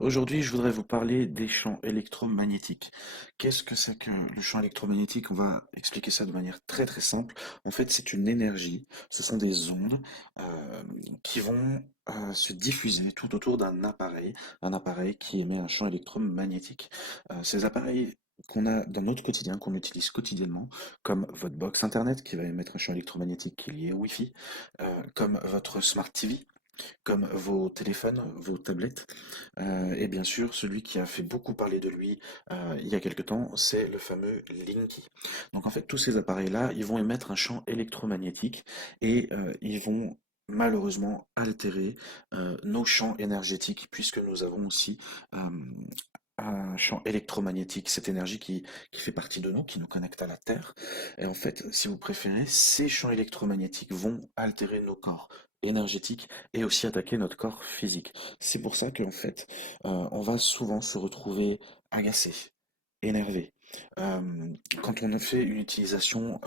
Aujourd'hui, je voudrais vous parler des champs électromagnétiques. Qu'est-ce que c'est que le champ électromagnétique? On va expliquer ça de manière très très simple. En fait, c'est une énergie, ce sont des ondes euh, qui vont se diffuser tout autour un appareil qui émet un champ électromagnétique. Ces appareils qu'on a dans notre quotidien, qu'on utilise quotidiennement, comme votre box Internet qui va émettre un champ électromagnétique qui est lié au Wi-Fi, comme votre Smart TV, comme vos téléphones, vos tablettes. Et bien sûr, celui qui a fait beaucoup parler de lui il y a quelque temps, c'est le fameux Linky. Donc en fait, tous ces appareils-là, ils vont émettre un champ électromagnétique et ils vont malheureusement altérer nos champs énergétiques puisque nous avons aussi euh, un champ électromagnétique, cette énergie qui fait partie de nous, qui nous connecte à la Terre. Et en fait, si vous préférez, ces champs électromagnétiques vont altérer nos corps énergétiques et aussi attaquer notre corps physique. C'est pour ça qu'en fait, on va souvent se retrouver agacé, énervé. Quand on a fait une utilisation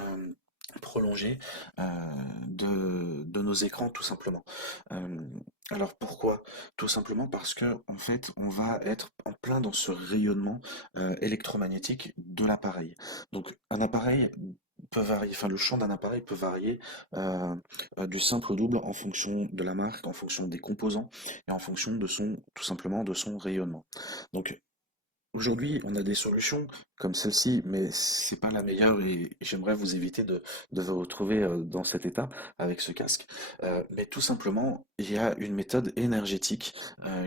prolongée de nos écrans, tout simplement. Euh, alors pourquoi? Tout simplement parce que en fait, on va être en plein dans ce rayonnement électromagnétique de l'appareil. Donc un appareil peut varier, enfin le champ d'un appareil peut varier euh, du simple au double en fonction de la marque, en fonction des composants et en fonction de son, tout simplement de son rayonnement. Donc aujourd'hui, on a des solutions comme celle-ci, mais c'est pas la meilleure et j'aimerais vous éviter de vous retrouver dans cet état avec ce casque. Mais tout simplement, il y a une méthode énergétique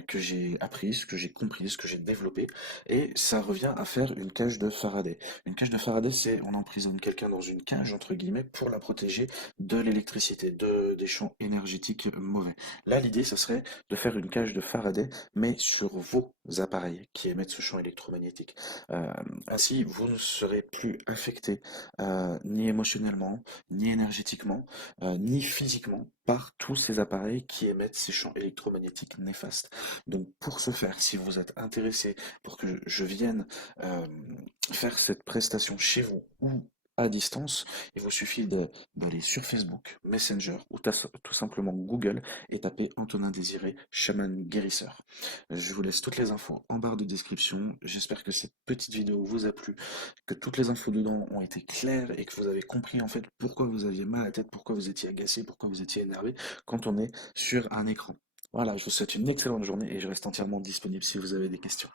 que j'ai apprise, que j'ai comprise, que j'ai développée, et ça revient à faire une cage de Faraday. Une cage de Faraday, c'est on emprisonne quelqu'un dans une cage, entre guillemets, pour la protéger de l'électricité, des champs énergétiques mauvais. Là, l'idée, ce serait de faire une cage de Faraday mais sur vos appareils qui émettent ce champ électromagnétique. Euh, Ainsi, vous ne serez plus affecté ni émotionnellement, ni énergétiquement, ni physiquement par tous ces appareils qui émettent ces champs électromagnétiques néfastes. Donc pour ce faire, si vous êtes intéressé pour que je vienne euh, faire cette prestation chez vous ou à distance, il vous suffit d'aller sur Facebook, Messenger ou tout simplement Google et tapez Antonin Désiré, chaman guérisseur. Je vous laisse toutes les infos en barre de description. J'espère que cette petite vidéo vous a plu, que toutes les infos dedans ont été claires et que vous avez compris en fait pourquoi vous aviez mal à la tête, pourquoi vous étiez agacé, pourquoi vous étiez énervé quand on est sur un écran. Voilà, je vous souhaite une excellente journée et je reste entièrement disponible si vous avez des questions.